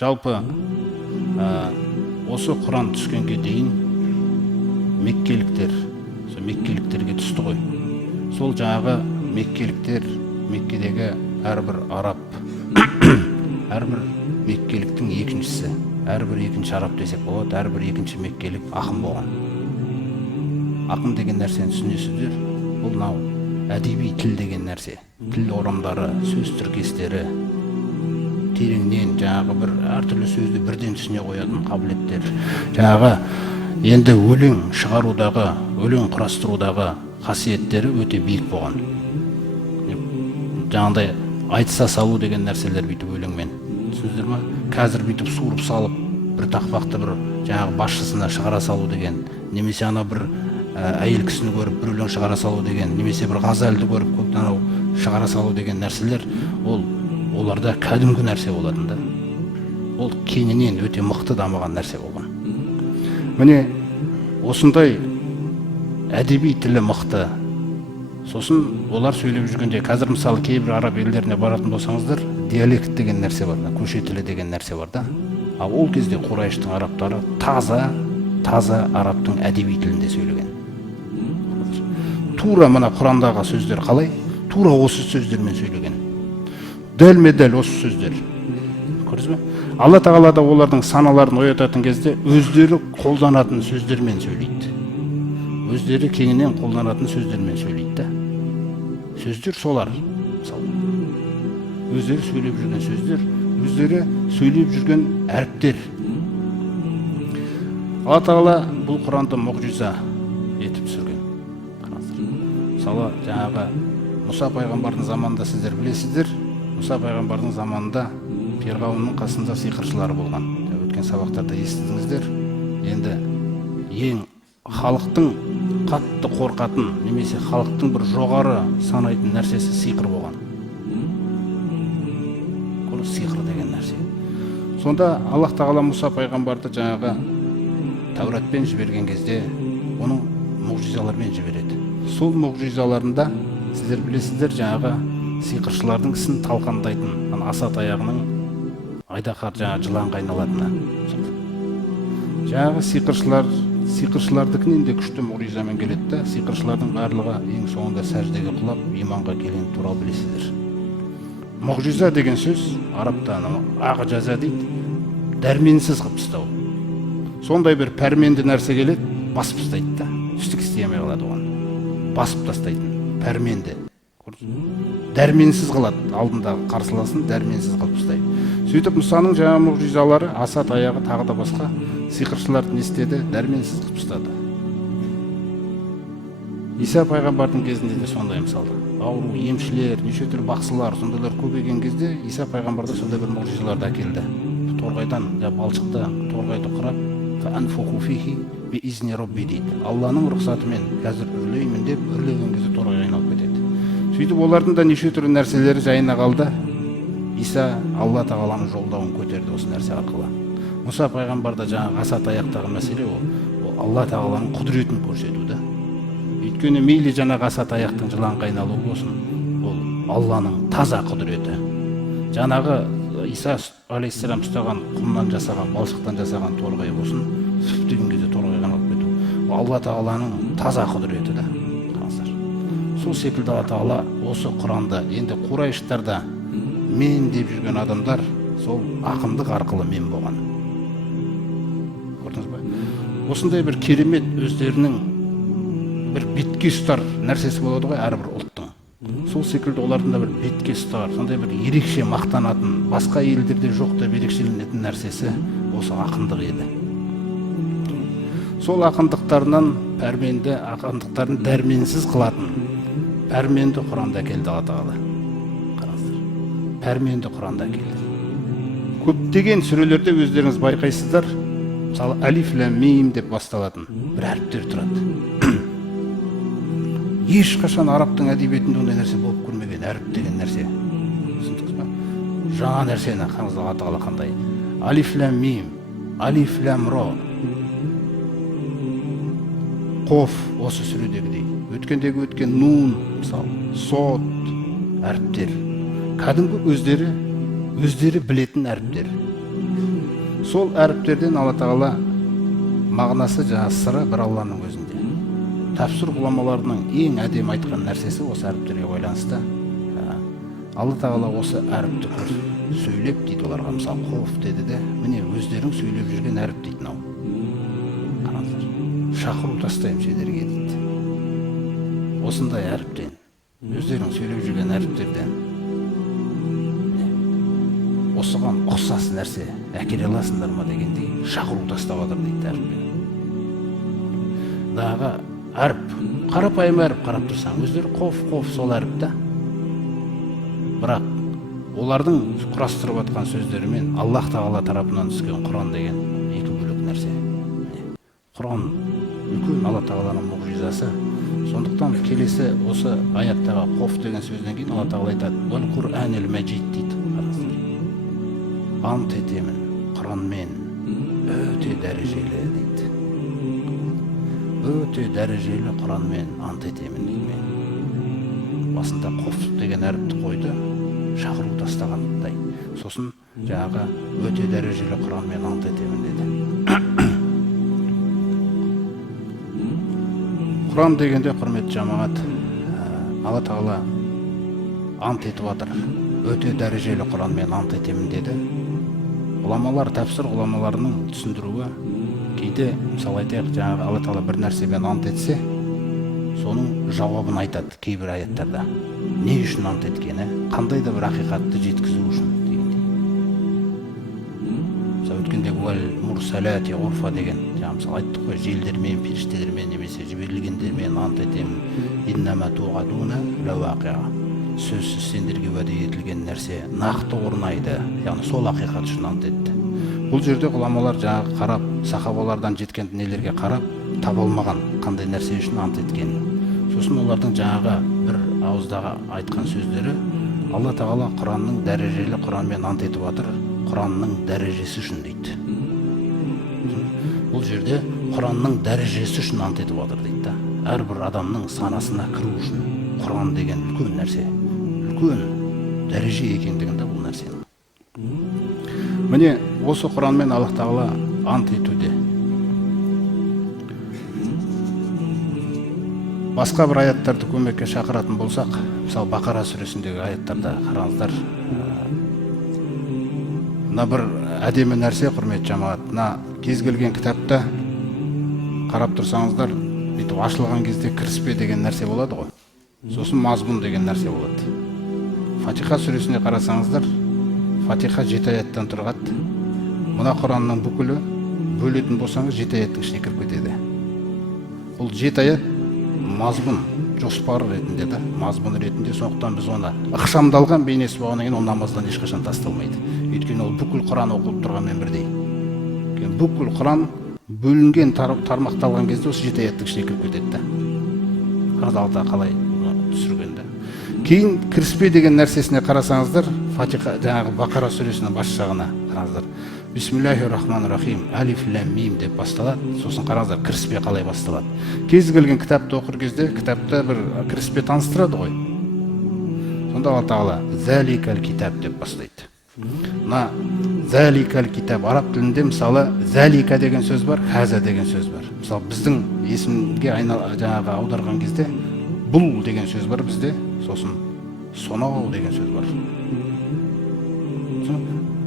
Жалпы осы Құран түскенге дейін меккеліктерге түсті ғой. Сол жаңағы меккеліктер, Меккедегі әрбір араб, әрбір меккеліктің екіншісі, әрбір екінші араб десек болады, әрбір екінші меккелік ақын болған. Ақын деген нәрсені түсінесіздер, бұл әдеби тіл деген нәрсе. Тіл орамдары, сөз тіркестері, тереңнен жаңағы бір әртүрлі сөзді бірден түсіне қоятын қабілеттер. Жаңағы енді өлең шығарудағы, өлең құрастырудағы қасиеттері өте биік болған. Жаңағыдай айтыса салу деген нәрселер бүйтіп өлеңмен. Түсіндіңіздер ме? Қазір бүйтіп суырып салып, бір тақпақты бір жаңағы басшысына шығара салу деген, немесе ана бір әйел кісіні көріп бір өлең шығара салу деген, немесе бір ғазалды көріп көктен шығара салу деген нәрселер, оларда кәдімгі нәрсе болатын да. Ол кеңінен өте мықты дамыған нәрсе болған. Міне осындай әдеби тілі мықты. Сосын олар сөйлеп жүргенде, қазір мысалы кейбір араб елдеріне баратын болсаңыздар, диалект деген нәрсе бар, көше тілі деген нәрсе бар да. Ал ол кезде Құрайыштың арабтары таза арабтың әдеби тілінде сөйлеген. Тура мына Құрандағы сөздер қалай? Тура осы сөздермен сөйлеген. Дәлме-дәл осы сөздер. Көрдіңіз бе? Алла Тағала да олардың саналарын оятатын кезде өздері қолданатын сөздермен сөйлейді. Өздері кеңінен қолданатын сөздермен сөйлейді. Сөздер солар. Өздері сөйлеп жүрген сөздер, өздері сөйлеп жүрген әріптер. Алла Тағала бұл Құранды мұғжиза етіп түсірген. Мысалы, жаңағы Мұса пайғамбардың заманында сіздер білесіздер, Мұса пайғамбардың заманында Фирғауынның қасында сиқыршылары болған. Өткен сабақтарда естідіңіздер. Енді ең халықтың қатты қорқатын, немесе халықтың бір жоғары санайтын нәрсесі сиқыр болған. Бұл сиқыр деген нәрсе. Сонда Аллах Тағала Мұса пайғамбарды жаңағы Тәуратпен жіберген кезде оның мұғжизалармен жібереді. Сол мұғжизаларында сіздер білесіздер, жаңағы сиқыршылардың ісін талқандайтын асат аяғының айдақар жаңағы жыланға айналатыны. Жаңағы сиқыршылардікінен де күшті мұғжизамен келеді да, сиқыршылардың барлығы ең соңында сәждеге құлап иманға келген туралы білесіздер. Мұғжиза деген сөз арабта ағы жаза дейді, дәрменсіз қылып тастау. Сондай бір пәрменді нәрсе келеді, басып тастайды да, түстік істемей қалады оған. Басып тастайтын, пәрменді. Дәрменсіз қылады, алдындағы қарсыласын дәрменсіз қылып тастайды. Сөйтіп Мұсаның жаңа мұғжизалары, асат аяғы тағы да басқа сиқыршыларды не істеді? Дәрменсіз қылып тастады. Иса пайғамбардың кезінде де сондай мысалы. Ауру, емшілер, неше түрлі бақсылар, сондайлар көбейген кезде Иса пайғамбар да сондай бір мұғжизаларды әкелді. Торғайдан, балшықта торғайды құрап, фәанфуху фихи биизни робби дейді. Алланың рұқсатымен қазір үрлеймін деп үрлеген кезде торғай айналып кетеді. Сөйтіп олардың да неше түрлі нәрселері жайына қалды. Иса Алла Тағаланың жолдауын көтерді осы нәрсе арқылы. Мұса пайғамбарда жаңағы асат аяқтағы мәселе ол Алла Тағаланың құдіретін көрсетуді. Өйткені мейлі жаңағы асат аяқтың жыланға айналуы болсын, ол Алланың таза құдіреті. Жаңағы Иса алейхиссалам ұстаған құмнан жасаған, балшықтан жасаған торғай болсын, сүф деген кезде торғайға айналып кету. Ол Алла Тағаланың таза құдіреті да. Сол секілді Алла Тағала осы Құранда енді Құрайыштарда мен деп жүрген адамдар сол ақындық арқылы мен болған. Көрдіңіз бе? Осындай бір керемет өздерінің бір бетке ұстар нәрсесі болады ғой әрбір ұлттың. Сол секілді олардың да бір бетке ұстар, сондай бір ерекше мақтанатын, басқа елдерде жоқ деп ерекшеленетін нәрсесі осы ақындық еді. Сол ақындықтарынан пәрменді, ақындықтарын дәрменсіз қылатын пәрменді Құранда келді Алла Тағала. Пәрменді Құранда келді. Көптеген сүрелерде өздеріңіз байқайсыздар, мысалы алиф лам мим деп басталатын бір әріптер тұрады. Ешқашан арабтың әдебиетінде ондай нәрсе болып көрмеген, әріп деген нәрсе. Түсіндіңіз бе? Жаңа нәрсені қараңыз Алла Тағала қандай. Алиф лам мим, алиф лам ро. Қоф осы сүредегідей. Өткендегі өткен нун, мысалы, сот, әріптер. Кәдімгі өздері білетін әріптер. Сол әріптерден Алла Тағала мағынасы жаңа сыры бір Алланың өзінде. Тәпсір ғұламаларының ең әдемі айтқан нәрсесі осы әріптерге байланысты. Алла Тағала осы әріпті сөйлеп дейді оларға, мысалы қоф деді де, міне өздерің сөйлеп жүрген әріп дейді мынау. Қараңыздар, шақыру тастаймын сендерге дейді. Осындай әріптен, өздерің сөйлеп жүрген әріптерден осыған ұқсас нәрсе әкеле аласыңдар ма дегендей шақыру тастап жатыр дейді әріппен. Дағы әріп, қарапайым әріп қарап тұрсаң, өздері қоф сол әріп та. Бірақ олардың құрастырып жатқан сөздерімен Аллах Тағала тарапынан түскен Құран деген екі бөлек нәрсе. Құран үлкен Алла Тағаланың мұғжизасы. Сондықтан келесі осы аяттағы қоф деген сөзден кейін Алла Тағала айтады: "Уәл Құр'анил мәжид" дейді. Ант етемін Құранмен, өте дәрежелі дейді. Өте дәрежелі Құранмен ант етемін дейді мен. Басында қоф деген әріпті қойды, шақыру тастағандай. Сосын жаңағы өте дәрежелі Құранмен ант етемін деді. Құран дегенде, құрметті жамағат, Алла Тағала ант етіп жатыр. Өте дәрежелі Құранмен ант етемін деді. Ғұламалар, тәпсір ғұламаларының түсіндіруі кейде, мысалы айтайық, жаңағы Алла Тағала бір нәрсемен ант етсе, соның жауабын айтады кейбір аяттарда. Не үшін ант еткені, қандай да бір ақиқатты жеткізу үшін дегендей. Мысалы өткенде уәл мурсалати ғурфа деген, мысалы айттық қой, желдермен, періштелермен немесе жіберілгендермен ант етемін. Иннама туғадуна лауақиға. Сөзсіз сендерге уәде етілген нәрсе нақты орнайды, яғни сол ақиқат үшін ант етті. Бұл жерде ғұламалар жаңағы қарап, сахабалардан жеткен нелерге қарап, таба алмаған қандай нәрсе үшін ант еткен. Сосын олардың жаңағы бір ауыздағы айтқан сөздері, Алла Тағала Құранның дәрежелі Құранмен ант етіп жатыр, Құранның дәрежесі үшін дейді. Бұл жерде Құранның дәрежесі үшін ант етіп жатыр дейді. Әрбір адамның санасына кіру үшін Құран деген үлкен нәрсе, үлкен дәреже екендігінде бұл нәрсенің. Міне осы Құранмен Аллах Тағала ант етуде. Басқа бір аяттарды көмекке шақыратын болсақ, мысалы Бақара сүресіндегі аяттарда қараңыздар. Мына бір әдемі нәрсе, құрметті жамағат. Мына кез келген кітапта қарап тұрсаңыздар, бүйтіп ашылған кезде кіріспе деген нәрсе болады ғой. Сосын мазмұн деген нәрсе болады. Фатиха сүресіне қарасаңыздар, Фатиха 7 аяттан тұрғады. Мына Құранның бүкілі бөлетін болсаңыз 7 аяттың ішіне кіріп кетеді. Бұл 7 аят мазмұн, жоспар ретінде да, мазмұн ретінде, сондықтан біз оны ықшамдалған бейнесі болғаннан кейін ол намаздан ешқашан тасталмайды. Өйткені ол бүкіл Құран оқылып тұрғанмен бірдей. Бүкіл Құран бөлінген, тармақталған кезде осы 7 аяттың ішіне кіріп кетеді. Алла қалай түсіргенде. Кейін кіріспе деген нәрсесіне қарасаңыздар, Фатиха жаңағы Бақара сүресінің бас жағына қараңыздар. Бисмиллахир-рахманир-рахим, алиф лам мим деп басталады. Сосын қараңыздар, кіріспе қалай басталады. Кез келген кітапты оқыр кезде кітапта бір кіріспе таныстырады ғой. Сонда Алла Тағала заликал китаб деп бастайды. Мына заликал китаб араб тілінде мысалы залика деген сөз бар, хаза деген сөз бар. Мысалы біздің есімге жаңағы аударған кезде бұл деген сөз бар бізде, сосын сонау деген сөз бар.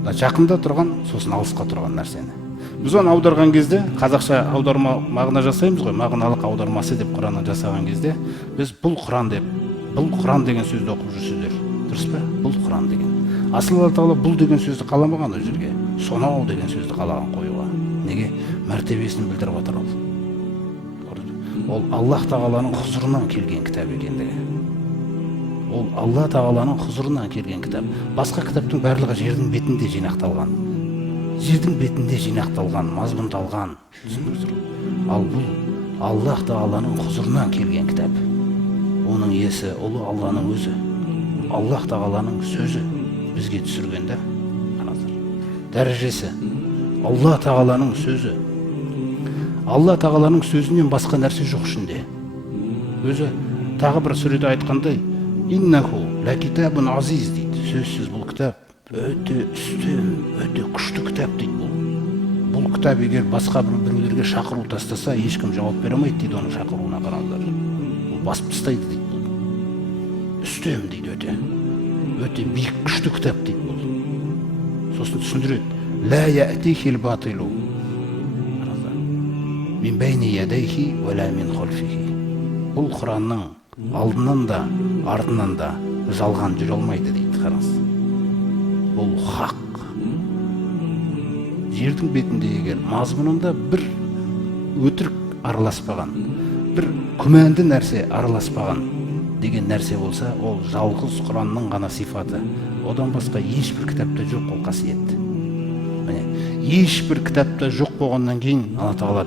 Жақында тұрған, сосын алысқа тұрған нәрсені. Біз оны аударған кезде, қазақша аударма мағына жасаймыз ғой, мағыналық аудармасы деп Құраннан жасаған кезде, біз бұл Құран деп, бұл Құран деген сөзді оқып жүрсіздер. Дұрыс па? Бұл Құран деген. Асыл Алла Тағала бұл деген сөзді қаламаған ол жерге, сонау деген сөзді қалаған қоюға. Неге? Мәртебесін білдіріп отыр ол. Ол Аллах Тағаланың құзырынан келген кітап екендігі. Ол Алла Тағаланың құзырынан келген кітап. Басқа кітаптың барлығы жердің бетінде жинақталған. Жердің бетінде жинақталған, мазмұндалған. Ал бұл Аллах Тағаланың құзырынан келген кітап. Оның иесі ұлы Алланың өзі. Аллах Тағаланың сөзі бізге түсіргенде, дәрежесі. Алла Тағаланың сөзі. Алла Тағаланың сөзінен басқа нәрсе жоқ ішінде. Өзі тағы бір сүреде айтқандай, иннаху ла китабун азиз дейді. Сөзсіз бұл кітап өте үстем, өте күшті кітап дейді бұл. Бұл кітап егер басқа біреулерге шақыру тастаса, ешкім жауап бере алмайды дейді оның шақыруына, қараңыздар. Бұл басып тастайды дейді бұл. Үстем дейді өте биік күшті кітап дейді бұл. Сосын түсіндіреді. Ла яътихил батилу. Мин байни ядайхи ва ла мин халфихи. Бұл Құранның алдынан да, артынан да жалған жүре алмайды дейді, қараңыз. Бұл хақ. Жердің бетінде егер мазмұнында бір өтірік араласпаған, бір күмәнді нәрсе араласпаған деген нәрсе болса, ол жалғыз Құранның ғана сипаты. Одан басқа ешбір кітапта жоқ ол қасиет. Ешбір кітапта жоқ болғаннан кейін Алла Тағала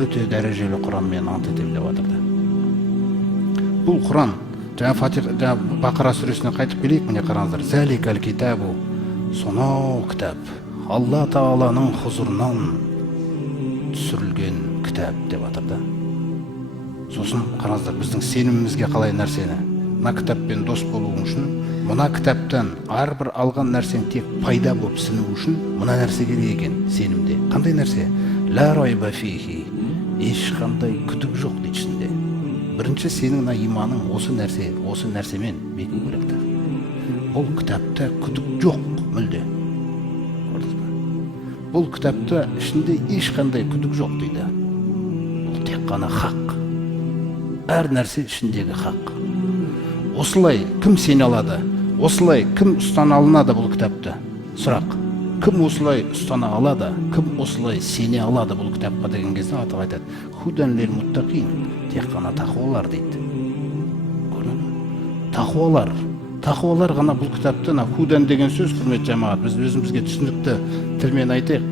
өте дәрежелі Құранмен ант етем деп жатырды. Бұл Құран, жаңа Бақара сүресіне қайтып келейік, міне қараңыздар. Заликал китабу, сонау кітап, Алла Тағаланың хұзырынан түсірілген кітап деп жатырды. Сосын қараңыздар, біздің сенімімізге қалай нәрсені, мына кітаппен дос болу үшін, мына кітаптан әрбір алған нәрсең тек пайда болып сіну үшін, мына нәрсе керек екен сенімде. Қандай нәрсе? Ла райба фихи. Ешқандай күдік жоқ дейді ішінде. Бірінші сенің иманың осы нәрсемен беку керекті. Бұл кітапта күдік жоқ мүлде. Бұл кітапта ішінде ешқандай күдік жоқ дейді. Бұл тек қана хақ. Әр нәрсе ішіндегі хақ. Осылай кім сене алады? Осылай кім ұстана алынады бұл кітапты? Сұрақ. Кім осылай ұстана алады? Кім осылай сене алады бұл кітапқа деген кезде Алла айтады. Худан лил муттақин. Тек қана тақуалар дейді. Тақуалар. Тақуалар ғана бұл кітапты, худан деген сөз, құрметті жамағат, біз өзімізге түсінікті тілмен айтайық.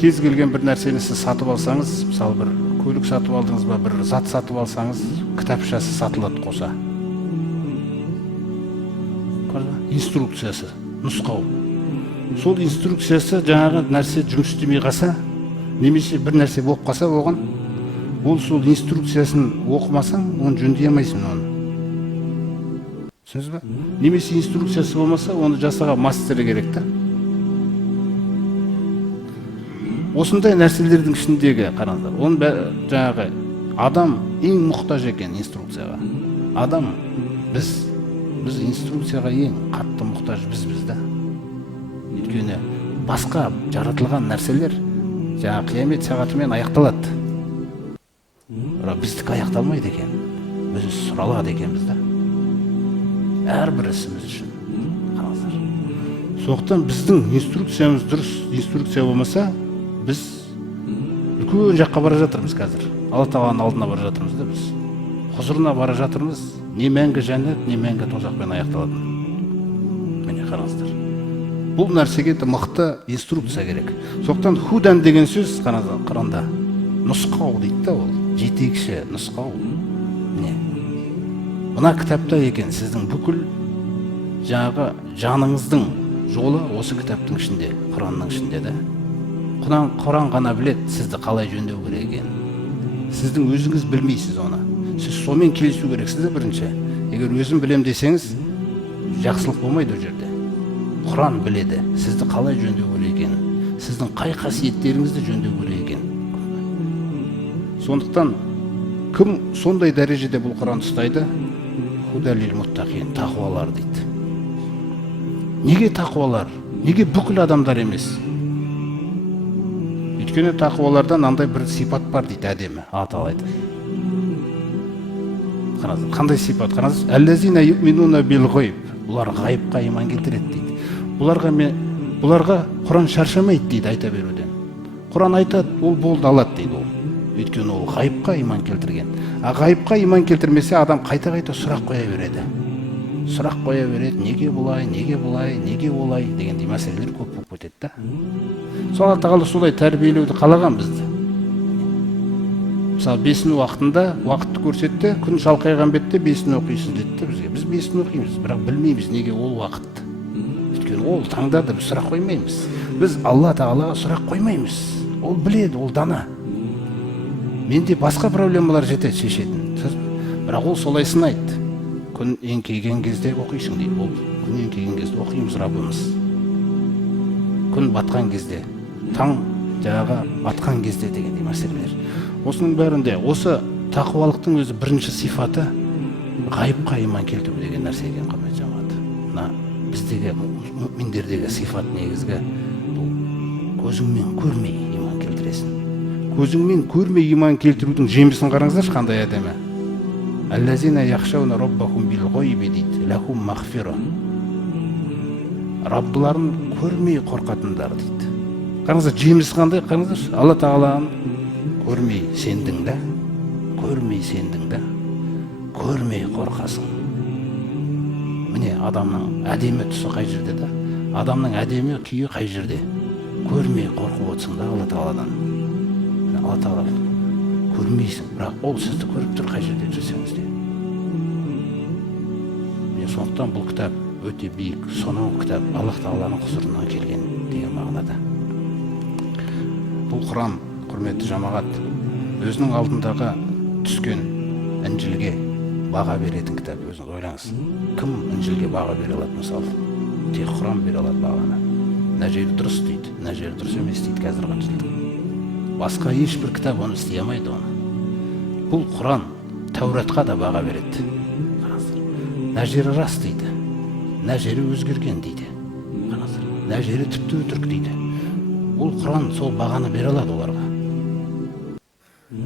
Кез келген бір нәрсені сіз сатып алсаңыз, мысалы бір көлік сатып алдыңыз ба, бір зат сатып алсаңыз, кітапшасы сатылады қоса. Инструкциясы, нұсқау. Сол инструкциясы жаңағы нәрсе жұмыс істемей қалса, немесе бір нәрсе болып қалса оған, ол сол инструкциясын оқымасаң, оны жөндей алмайсың оны. Түсінесіз ба? Немесе инструкциясы болмаса, оны жасаған мастері керек та. Осындай нәрселердің ішіндегі, қараңыздар, оның жаңағы адам ең мұқтаж екен инструкцияға. Адам, біз инструкцияға ең қатты мұқтаж бізді. Өйткені басқа жаратылған нәрселер жаңа қиямет сағатымен аяқталады. Бірақ біздікі аяқталмайды екен. Біз сұралады екенбіз да. Әрбір ісіміз үшін. Қараңыздар. Сондықтан біздің инструкциямыз дұрыс инструкция болмаса, біз үлкен жаққа бара жатырмыз қазір. Алла Тағаланың алдына бара жатырмыз да біз. Хұзырына бара жатырмыз. Не мәңгі жәннат, не мәңгі тозақпен аяқталады. Міне қараңыздар. Бұл нәрсеге мықты инструкция керек. Сондықтан худан деген сөз Құранда нұсқау дейді да, ол жетекші нұсқау. Мына кітапта екен сіздің бүкіл жаңағы жаныңыздың жолы осы кітаптың ішінде, Құранның ішінде да. Құран ғана біледі сізді қалай жөндеу керек екенін. Сіздің өзіңіз білмейсіз оны. Сіз сомен келісу керексіз де бірінші. Егер өзім білем десеңіз, жақсылық болмайды ол жерде. Құран біледі сізді қалай жөндеу керек екенін, сіздің қай қасиеттеріңізді жөндеу керек екенін. Сондықтан кім сондай дәрежеде бұл Құранды ұстайды? Худалил муттақин, тақуалар дейді. Неге тақуалар? Неге бүкіл адамдар емес? Өйткені тақуалардан андай бір сипат бар дейді, әдемі, аталайды. Қараңыз, қандай сипат? Қараңыз, әллазина юъминуна бил ғайб. Бұлар ғайыпқа иман келтіреді дейді. Бұларға Құран шаршамайды дейді айта беруден. Құран айтады, ол болды алады дейді ол. Өйткені ол ғайыпқа иман келтірген. Ғайыпқа иман келтірмесе адам қайта-қайта сұрақ қоя береді. Сұрақ қоя береді, неге бұлай, неге бұлай, неге олай дегендей мәселелер көп болып кетеді да. Алла Тағала солай тәрбиелеуді қалаған бізді. Мысалы, бесін уақытында уақытты көрсетті, күн шалқайған бетте бесін оқисыз деді бізге. Біз бесін оқимыз, бірақ білмейміз неге ол уақытты. Өйткені ол таңдады, біз сұрақ қоймаймыз. Біз Алла Тағалаға сұрақ қоймаймыз. Ол біледі, ол дана. Менде басқа проблемалар жетеді шешетін. Бірақ ол солай сынайды. Күн еңкейген кезде оқисың дейді. Ол күн еңкейген кезде оқимыз Раббымыз. Күн батқан кезде, таң жаңағы батқан кезде деген мәселелер. Осының бәрінде осы тақуалықтың өзі бірінші сипаты ғайыпқа иман келтіру деген нәрсе екен, құрметті жамағат. Мына біздегі мүминдердегі сифат негізгі бұл көзіңмен көрмей иман келтіресің. Көзіңмен көрмей иман келтірудің жемісін қараңыздаршы, қандай әдемі. Аллазина яхшауна роббахум бил гойби дейді, лахум мағфира. Раббыларын көрмей қорқатындар дейді. Қараңыздар, жемісі қандай, қараңыздаршы. Алла тағаланы көрмей сендің да, көрмей сендің да, көрмей қорқасың. Міне адамның әдемі тұсы қай жерде да, адамның әдемі күйі қай жерде. Көрмей қорқып отырсың да Алла тағаладан. Алла тағала көрмейсің, бірақ ол сізді көріп тұр қай жерде жүрсеңіз де. Міне сондықтан бұл кітап өте биік, сонау кітап Аллах тағаланың құзырынан келген деген мағынада. Бұл Құран, құрметті жамағат, өзінің алдындағы түскен Інжілге баға беретін кітап. Өзіңіз ойлаңыз, кім Інжілге баға бере алады? Мысалы, тек Құран бере алады бағаны. Мына жері дұрыс дейді, мына жері дұрыс емес дейді қазіргі Інжілді. Басқа ешбір кітап оны істей алмайды оны. Бұл Құран Тәуратқа да баға береді. Мына жері рас дейді, мына жері өзгерген дейді. Мына жері тіпті өтірік дейді. Бұл Құран сол бағаны бере алады оларға.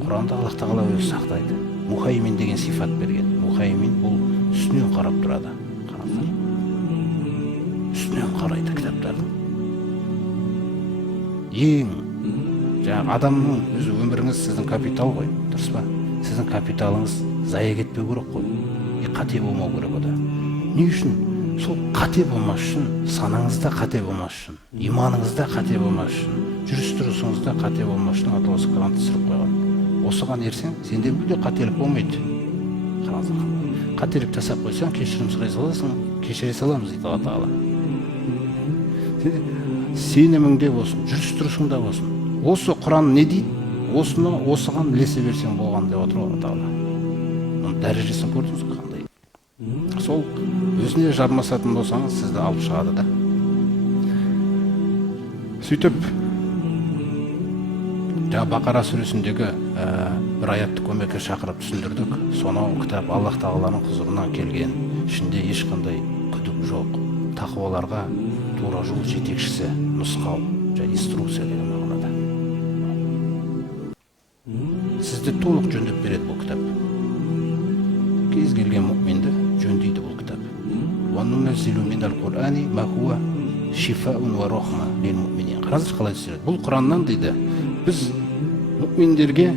Құранда Аллах тағала өзі сақтайды. Мухаймин деген сифат берген. Мухаймин бұл үстінен қарап тұрады. Қараңыздар. Үстінен қарайды кітаптардың. Ең жаңағы адамның өзі өміріңіз сіздің капитал ғой, дұрыс па? Сіздің капиталыңыз зая кетпеу керек қой. Қате болмау керек ода. Не үшін? Сол қате болмас үшін, санаңызда қате болмас үшін, иманыңызда қате болмас үшін, жүріс-тұрысыңызда қате болмас үшін Алла осы Құранды түсіріп қойған. Осыған ерсең, сенде бүлде қателік болмайды. Қараңыздар, қателік жасап қойсаң, кешірім сұрай саласың, кешіре саламыз дейді Алла тағала. Сеніміңде болсын, жүріс-тұрысыңда болсын. Осы Құран не дейді? Осыны осыған ілесе берсең болған деп отыр Алла тағала. Оның дәрежесін көрдіңіз қандай? Сол өзіне жармасатын болсаңыз, сізді алып шығады да. Сөйтіп, Бақара сүресіндегі бір аятты көмекке шақырып түсіндірдік. Сонау кітап Аллах тағаланың құзырынан келген, ішінде ешқандай күдік жоқ, тақуаларға тура жол жетекшісі, нұсқау, инструкция деген мағынада. Сізді толық жөндеп береді бұл кітап. Кез келген мұъминді жөндейді бұл кітап. Қараңыздар қалай түсіреді. Бұл Құраннан дейді, біз мұъминдерге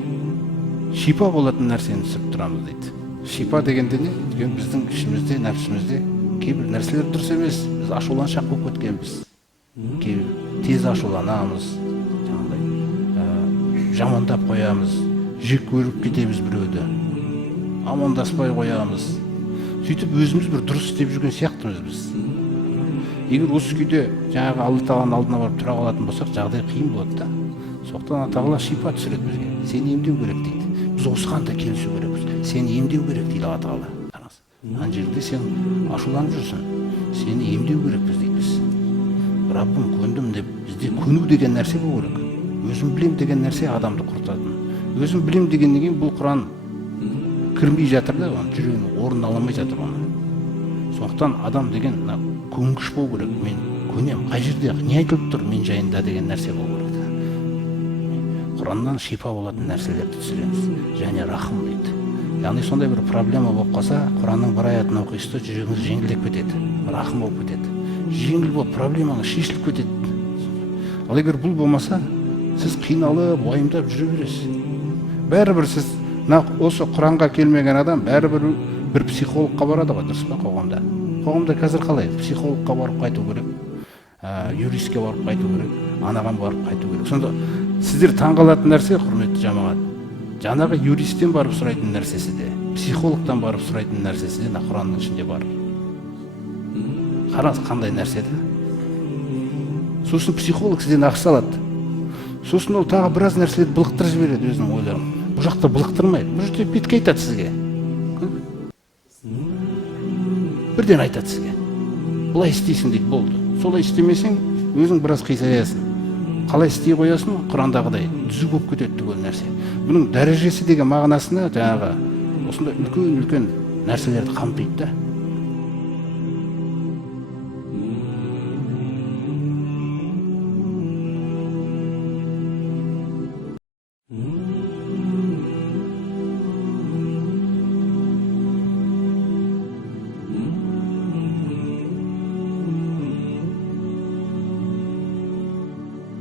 шипа болатын нәрсені түсіріп тұрамыз дейді. Шипа дегенде не? Біздің ішімізде, нәпсімізде кейбір нәрселер дұрыс емес. Біз ашуланшақ болып кеткенбіз. Тез ашуланамыз, жамандап қоямыз, жек көріп кетеміз біреуді, амандаспай қоямыз. Сөйтіп өзіміз бір дұрыс істеп жүрген сияқтымыз біз. Егер осы күйде жаңағы Алла тағаланың алдына барып тұра қалатын болсақ, жағдай қиын болады да. Сондықтан Алла тағала шипа түсіреді бізге. Сені емдеу керек дейді. Біз осыған да келісу керекпіз. Сені емдеу керек дейді Алла тағала. Қараңыз. Ана жерде сен ашуланып жүрсің. Сені емдеу керекпіз дейді біз. Раббым көндім деп бізде көну деген нәрсе болу керек. Өзім білем деген нәрсе адамды құртатын. Өзім білем дегеннен кейін бұл Құран кірмей жатыр да, жүрегінің орнын ала алмай жатыр оны. Сондықтан адам деген көнгіш болу керек. Мен көнем, қай жерде не айтылып тұр мен жайында деген нәрсе болу керек. Құраннан шипа болатын нәрселерді түсіреміз. Және рахым дейді. Яғни сондай бір проблема болып қалса, Құранның бір аятын оқисыз да жүрегіңіз жеңілдеп кетеді. Рахым болып кетеді. Жеңіл болып проблемаңыз шешіліп кетеді. Ал егер бұл болмаса, сіз қиналып, уайымдап жүре бересіз. Бәрібір сіз осы Құранға келмеген адам бәрібір бір психологқа барады ғой, дұрыс па қоғамда? Қоғамда қазір қалай? Психологқа барып қайту керек, юристке барып қайту керек, анаған барып қайту керек. Сонда сіздер таңғалатын нәрсе, құрметті жамағат, жаңағы юристтен барып сұрайтын нәрсесі де, психологтан барып сұрайтын нәрсесі де Құранның ішінде бар. Қараңыз қандай нәрсе де. Сосын психолог сізден ақша алады. Сосын ол тағы біраз нәрселерді былықтырып жібереді өзінің ойларын. Бұл жақта былықтырмайды. Бұл жерде бетке айтады сізге. Бірден айтады сізге. былай істейсің дейді, болды. Солай істемесең өзің біраз қисаясың. Қалай істей қоясың, Құрандағыдай түзу болып кетеді түгел нәрсе. Бұның дәрежесі деген мағынасына жаңағы осындай үлкен нәрселерді қамтиды да.